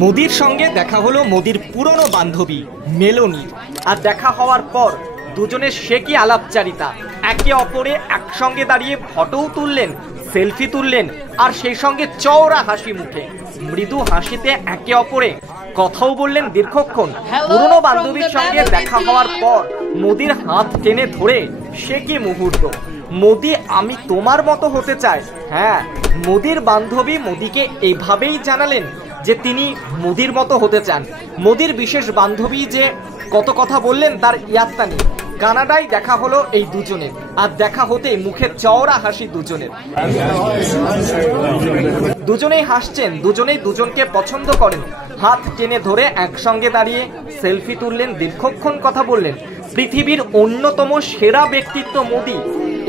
মোদির সঙ্গে দেখা হলো মোদির পুরনো বান্ধবী মেলোনির। আর দেখা হওয়ার পর দুজনের সে কি আলাপচারিতা, একে অপরে একসঙ্গে দাঁড়িয়ে ফটোও তুললেন, সেলফি তুললেন, আর সেই সঙ্গে চওড়া হাসি মুখে মৃদু হাসিতে একে অপরে কথাও বললেন দীর্ঘক্ষণ। পুরনো বান্ধবীর সঙ্গে দেখা হওয়ার পর মোদির হাত টেনে ধরে সে কি মুহূর্ত। মোদি আমি তোমার মতো হতে চাই। হ্যাঁ, মোদির বান্ধবী মোদিকে এইভাবেই জানালেন যে তিনি মোদির মতো হতে চান। মোদির বিশেষ বান্ধবী যে কত কথা বললেন তার ইয়াত্তা নেই। কানাডায় দেখা হলো এই দুজনের, আর দেখা হতে মুখে চওড়া হাসি দুজনের। দুজনেই হাসছেন, দুজনেই দুজনকে পছন্দ করেন। হাত টেনে ধরে একসঙ্গে দাঁড়িয়ে সেলফি তুললেন, দীর্ঘক্ষণ কথা বললেন। পৃথিবীর অন্যতম সেরা ব্যক্তিত্ব মোদি,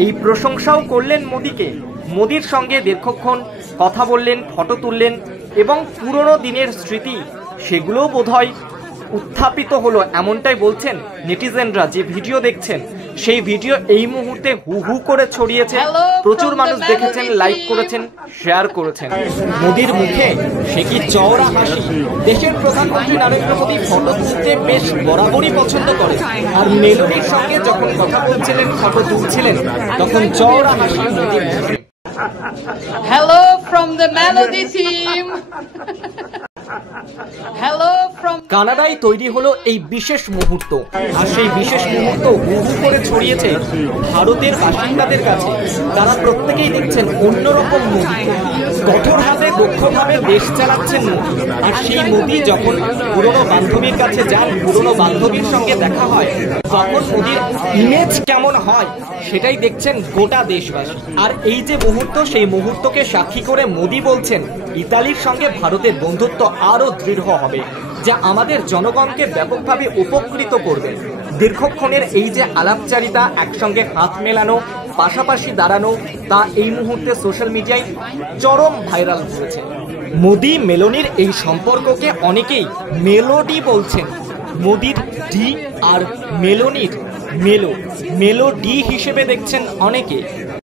এই প্রশংসাও করলেন মোদিকে। মোদির সঙ্গে দীর্ঘক্ষণ কথা বললেন, ফটো তুললেন এবং পুরনো দিনের স্মৃতি সেগুলোও বোধহয় উত্থাপিত হলো, এমনটাই বলছেন নেটিজেনরা। যে ভিডিও দেখছেন সেই ভিডিও এই মুহূর্তে হু হু করে ছড়িয়েছে, প্রচুর মানুষ দেখেছেন, লাইক করেছেন, শেয়ার করেছেন। মোদির মুখে সে কি চওড়া হাসি। দেশের প্রধানমন্ত্রী নরেন্দ্র মোদী ফটো তুলতে বেশ বরাবরই পছন্দ করেন, আর মেলোনির সঙ্গে যখন কথা বলছিলেন, ফটো তুলছিলেন, তখন চওড়া হাসি মোদির মুখে। Hello from the Melody team. Hello from কানাডায় তৈরি হলো এই বিশেষ মুহূর্ত, আর সেই বিশেষ মুহূর্ত হু হু করে ছড়িয়েছে ভারতের বাসিন্দাদের কাছে। তারা প্রত্যেকেই দেখছেন অন্যরকম মোদি, কঠোরভাবে দক্ষভাবে দেশ চালাচ্ছেন মোদি। আর সেই মোদি যখন পুরনো বান্ধবীর কাছে যান, পুরনো বান্ধবীর সঙ্গে দেখা হয়, তখন মোদির ইমেজ কেমন হয় সেটাই দেখছেন গোটা দেশবাসী। আর এই যে মুহূর্ত, সেই মুহূর্তকে সাক্ষী করে মোদি বলছেন ইতালির সঙ্গে ভারতের বন্ধুত্ব আরো দৃঢ় হবে, যা আমাদের জনগণকে ব্যাপকভাবে উপকৃত করবে। দীর্ঘক্ষণের এই যে আলাপচারিতা, একসঙ্গে হাত মেলানো, পাশাপাশি দাঁড়ানো, তা এই মুহূর্তে সোশ্যাল মিডিয়ায় চরম ভাইরাল হয়েছে। মোদি মেলোনির এই সম্পর্ককে অনেকেই মেলোডি বলছেন। মোদির ডি আর মেলোনির মেলোডি হিসেবে দেখছেন অনেকে।